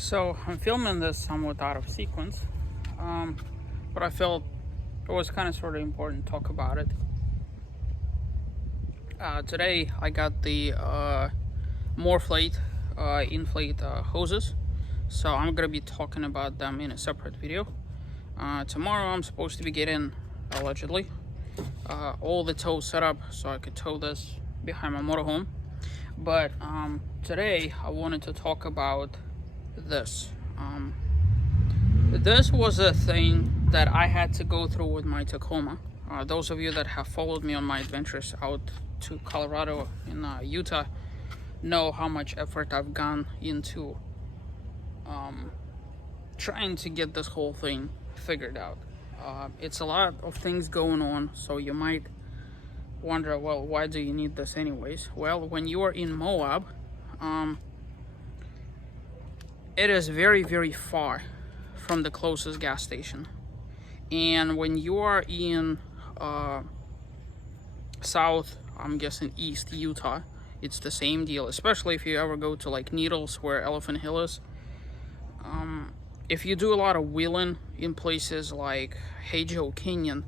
So I'm filming this somewhat out of sequence, but I felt it was kind of sort of important to talk about it. Today I got the Morflate inflate hoses, so I'm gonna be talking about them in a separate video. Tomorrow I'm supposed to be getting, allegedly, all the tow set up so I could tow this behind my motorhome. But today I wanted to talk about this. This was a thing that I had to go through with my Tacoma. Those of you that have followed me on my adventures out to Colorado and Utah know how much effort I've gone into trying to get this whole thing figured out. It's a lot of things going on, so you might wonder, well, why do you need this anyways? Well, when you are in Moab, it is very, very far from the closest gas station. And when you are in south, I'm guessing east Utah, it's the same deal, especially if you ever go to like Needles where Elephant Hill is. If you do a lot of wheeling in places like Hajo Canyon,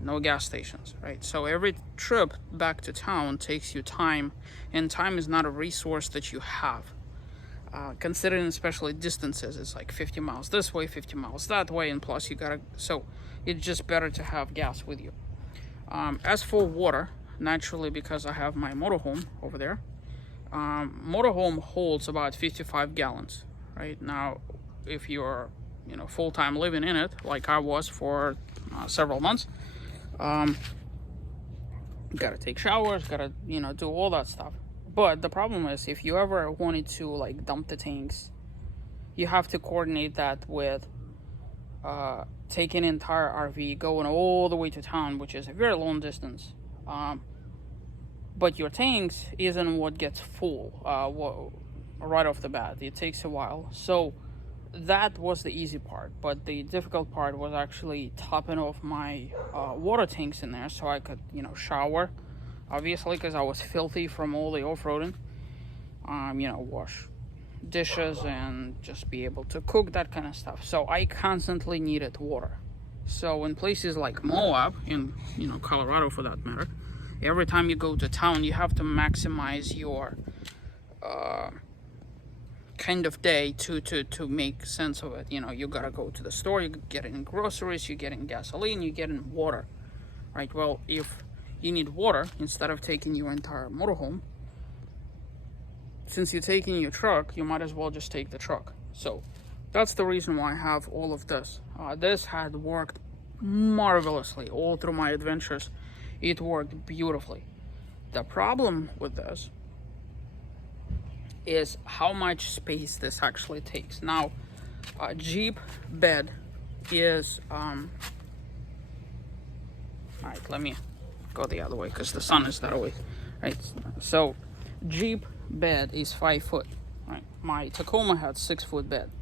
no gas stations, right? So every trip back to town takes you time, and time is not a resource that you have. Considering especially distances, it's like 50 miles this way, 50 miles that way, and plus you gotta, so it's just better to have gas with you. As for water, naturally, because I have my motorhome over there, motorhome holds about 55 gallons, right? Now, if you're, full-time living in it, like I was for several months, gotta take showers, gotta, do all that stuff. But the problem is, if you ever wanted to like dump the tanks, you have to coordinate that with taking an entire RV, going all the way to town, which is a very long distance. But your tanks isn't what gets full right off the bat. It takes a while. So that was the easy part. But the difficult part was actually topping off my water tanks in there so I could, shower. Obviously, because I was filthy from all the off-roading. Wash dishes and just be able to cook, that kind of stuff. So I constantly needed water. So in places like Moab, in Colorado for that matter, every time you go to town, you have to maximize your kind of day to make sense of it. You gotta go to the store, you're getting groceries, you're getting gasoline, you're getting water, right? Well, if you need water, instead of taking your entire motorhome, since you're taking your truck, you might as well just take the truck. So that's the reason why I have all of this. This had worked marvelously all through my adventures. It worked beautifully. The problem with this is how much space this actually takes. Now, a Jeep bed is alright, let me go the other way because the sun is that way, right? So Jeep bed is 5 foot, right? My Tacoma had 6 foot bed.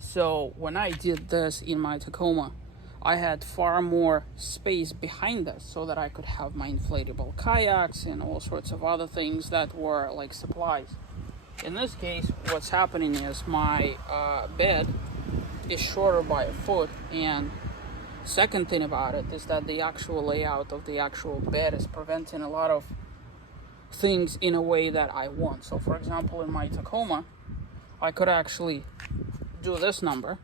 So when I did this in my Tacoma, I had far more space behind us so that I could have my inflatable kayaks and all sorts of other things that were like supplies. In this case, what's happening is my bed is shorter by a foot, and second thing about it is that the actual layout of the actual bed is preventing a lot of things in a way that I want. So for example, in my Tacoma, I could actually do this number,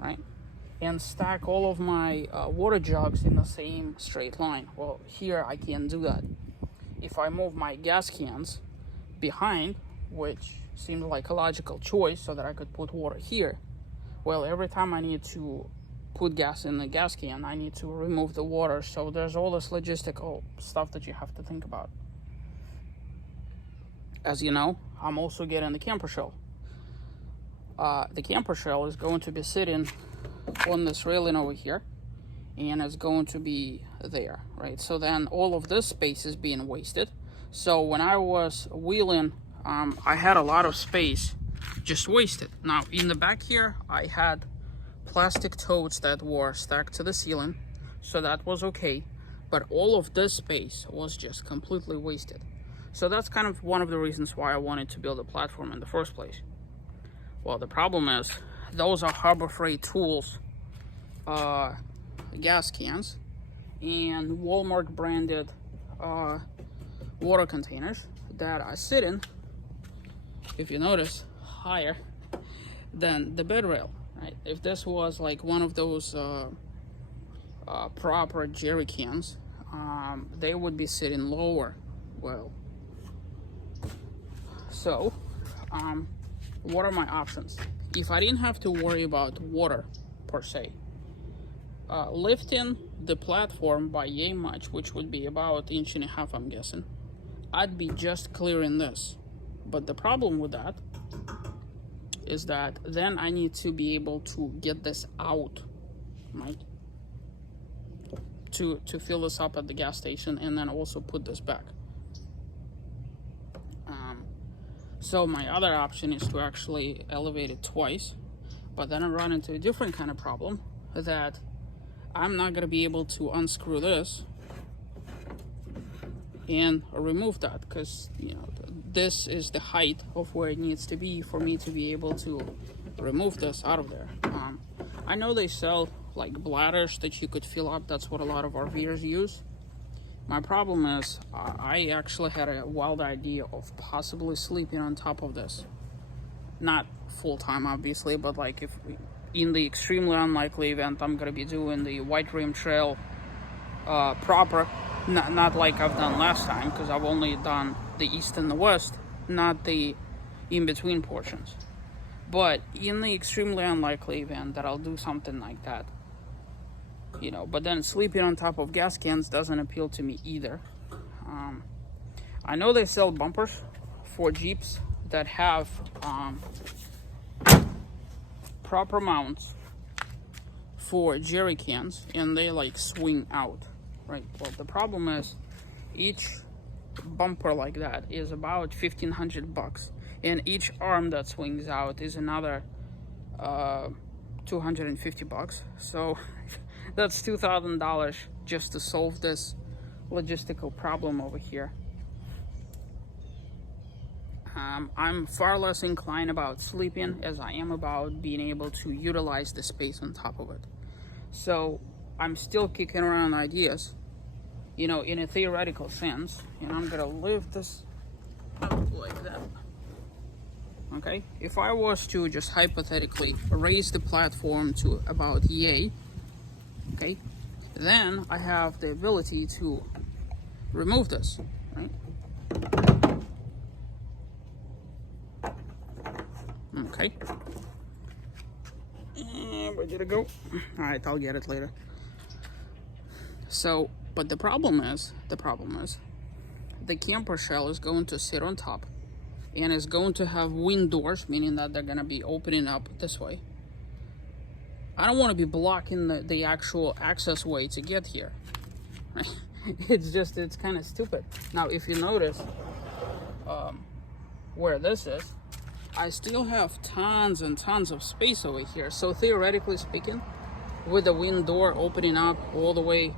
right, and stack all of my water jugs in the same straight line. Well, here I can't do that. If I move my gas cans behind, which seemed like a logical choice so that I could put water here, well, every time I need to put gas in the gas can, I need to remove the water. So there's all this logistical stuff that you have to think about. As you know, I'm also getting the camper shell. The camper shell is going to be sitting on this railing over here, and it's going to be there, right? So then all of this space is being wasted. So when I was wheeling, I had a lot of space just wasted. Now in the back here, I had plastic totes that were stacked to the ceiling, so that was okay. But all of this space was just completely wasted. So that's kind of one of the reasons why I wanted to build a platform in the first place. Well, the problem is those are Harbor Freight Tools gas cans and Walmart branded water containers that are sitting, if you notice, higher than the bed rail, right? If this was like one of those proper jerry cans, they would be sitting lower. Well, so what are my options? If I didn't have to worry about water per se, lifting the platform by yay much, which would be about 1.5 inches, I'm guessing, I'd be just clearing this. But the problem with that is that then I need to be able to get this out, right? To fill this up at the gas station and then also put this back. So my other option is to actually elevate it twice, but then I run into a different kind of problem that I'm not gonna be able to unscrew this and remove that, because this is the height of where it needs to be for me to be able to remove this out of there. I know they sell like bladders that you could fill up. That's what a lot of RVers use. My problem is I actually had a wild idea of possibly sleeping on top of this. Not full-time, obviously, but like if in the extremely unlikely event I'm gonna be doing the White Rim Trail proper, not like I've done last time, because I've only done the east and the west, not the in-between portions. But in the extremely unlikely event that I'll do something like that, but then sleeping on top of gas cans doesn't appeal to me either. I know they sell bumpers for Jeeps that have proper mounts for jerry cans, and they like swing out, right? Well, the problem is each bumper like that is about $1,500, and each arm that swings out is another $250. So that's $2,000 just to solve this logistical problem over here. I'm far less inclined about sleeping as I am about being able to utilize the space on top of it. So I'm still kicking around ideas, in a theoretical sense, and I'm gonna lift this up like that. Okay, if I was to just hypothetically raise the platform to about yay, okay, then I have the ability to remove this, right? Okay. And where did it go? All right, I'll get it later. So, but the problem is, the camper shell is going to sit on top and is going to have wind doors, meaning that they're gonna be opening up this way. I don't want to be blocking the actual access way to get here. It's kind of stupid. Now, if you notice where this is, I still have tons and tons of space over here. So theoretically speaking, with the wind door opening up all the way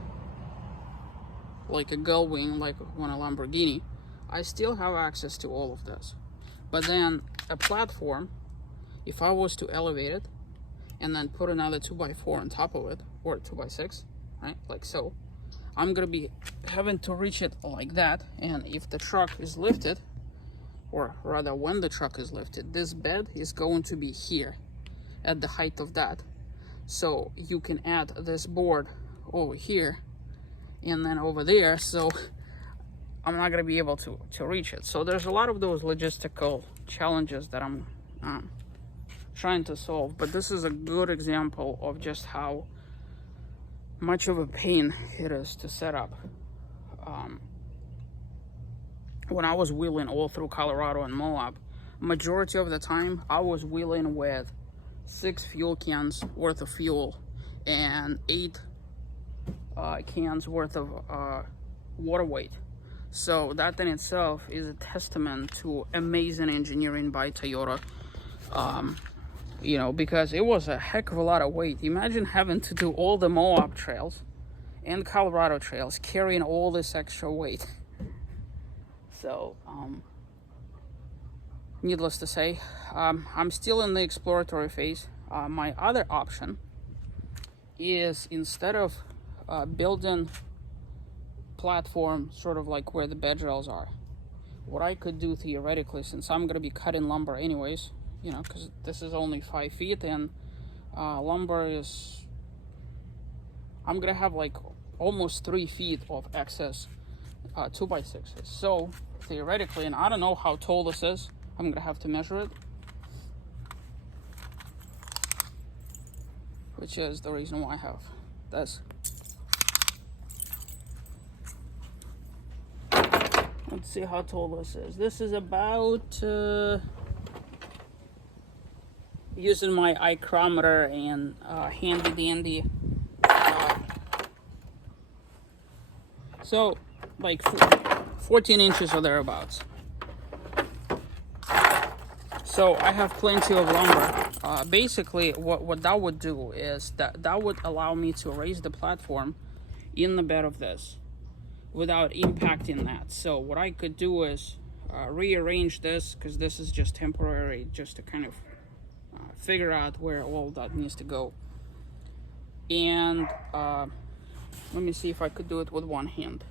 like a gull wing, like on a Lamborghini, I still have access to all of this. But then a platform, if I was to elevate it and then put another 2x4 on top of it, or 2x6, right, like so, I'm gonna be having to reach it like that. And if the truck is lifted, or rather when the truck is lifted, this bed is going to be here at the height of that. So you can add this board over here and then over there, so I'm not gonna be able to reach it. So there's a lot of those logistical challenges that I'm trying to solve, but this is a good example of just how much of a pain it is to set up. When I was wheeling all through Colorado and Moab, majority of the time I was wheeling with 6 fuel cans worth of fuel and 8 cans worth of water weight. So that in itself is a testament to amazing engineering by Toyota, because it was a heck of a lot of weight. Imagine having to do all the Moab trails and Colorado trails carrying all this extra weight. So needless to say, I'm still in the exploratory phase. My other option is, instead of building platform sort of like where the bed rails are, what I could do theoretically, since I'm going to be cutting lumber anyways, you know, because this is only 5 feet, and lumber is, I'm going to have like almost 3 feet of excess 2x6s. So theoretically, and I don't know how tall this is, I'm going to have to measure it, which is the reason why I have this. Let's see how tall this is. This is about, using my micrometer and handy dandy, so like 14 inches or thereabouts. So I have plenty of lumber. Basically, what that would do is that would allow me to raise the platform in the bed of this without impacting that. So what I could do is rearrange this, because this is just temporary, just to kind of figure out where all that needs to go. And let me see if I could do it with one hand.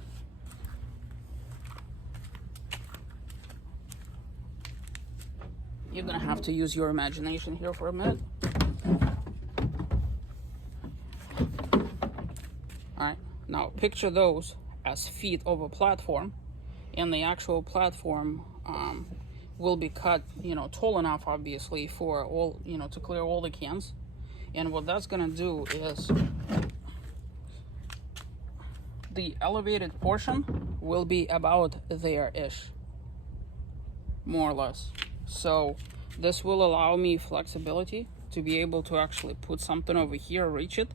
You're gonna have to use your imagination here for a minute. Alright, now picture those as feet of a platform, and the actual platform will be cut, you know, tall enough, obviously, for all, you know, to clear all the cans. And what that's gonna do is the elevated portion will be about there-ish, more or less. So this will allow me flexibility to be able to actually put something over here, reach it,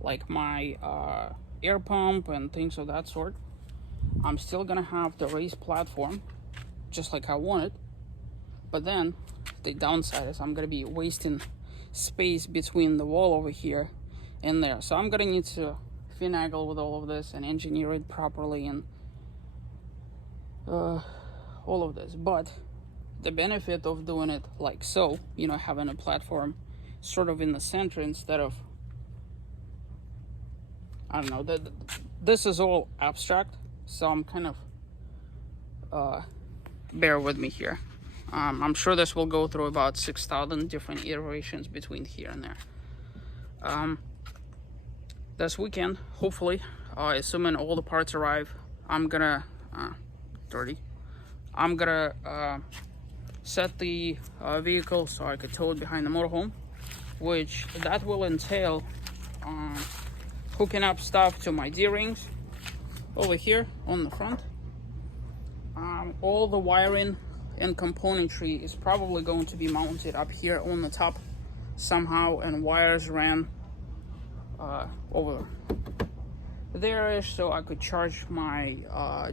like my air pump and things of that sort. I'm still gonna have the raised platform just like I want it, but then the downside is I'm gonna be wasting space between the wall over here and there. So I'm gonna need to finagle with all of this and engineer it properly and all of this. But the benefit of doing it like so, you know, having a platform sort of in the center instead of, I don't know, this is all abstract, so I'm kind of, bear with me here. I'm sure this will go through about 6,000 different iterations between here and there. This weekend, hopefully, assuming all the parts arrive, I'm gonna, I'm gonna set the vehicle so I could tow it behind the motorhome, which that will entail hooking up stuff to my D-rings over here on the front. All the wiring and componentry is probably going to be mounted up here on the top somehow, and wires ran over there-ish so I could charge my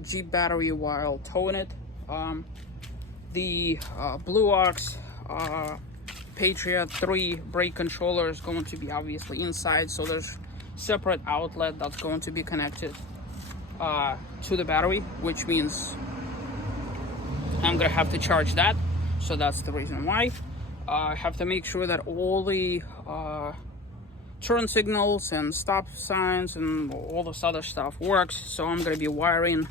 Jeep battery while towing it. The Blue Ox Patriot 3 brake controller is going to be obviously inside, so there's separate outlet that's going to be connected to the battery, which means I'm gonna have to charge that. So that's the reason why. I have to make sure that all the turn signals and stop signs and all this other stuff works. So I'm gonna be wiring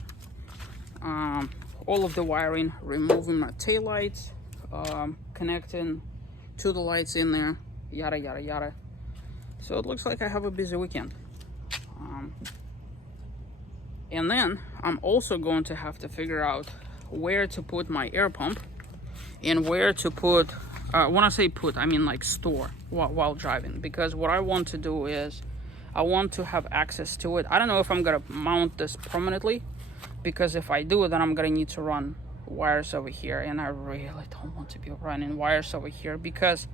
all of the wiring, removing my tail lights, connecting to the lights in there, yada yada yada. So it looks like I have a busy weekend. And then I'm also going to have to figure out where to put my air pump and where to put, when I say put, I mean like store while driving, because what I want to do is I want to have access to it. I don't know if I'm gonna mount this permanently, because if I do, then I'm gonna need to run wires over here, and I really don't want to be running wires over here, because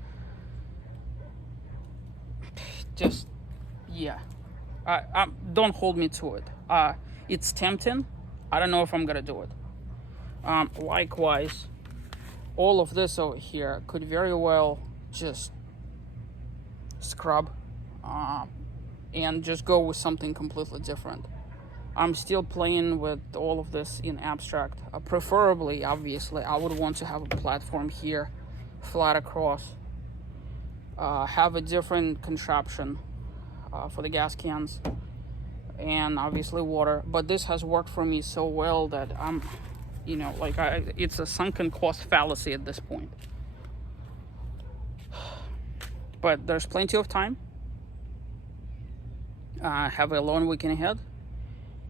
just, yeah, don't hold me to it. It's tempting. I don't know if I'm gonna do it. Likewise, all of this over here could very well just scrub and just go with something completely different. I'm still playing with all of this in abstract. Preferably, obviously, I would want to have a platform here, flat across. Have a different contraption for the gas cans, and obviously water. But this has worked for me so well that I'm, like it's a sunken cost fallacy at this point. But there's plenty of time. Have a long weekend ahead,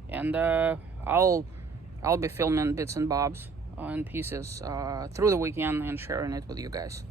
and I'll be filming bits and bobs and pieces through the weekend and sharing it with you guys.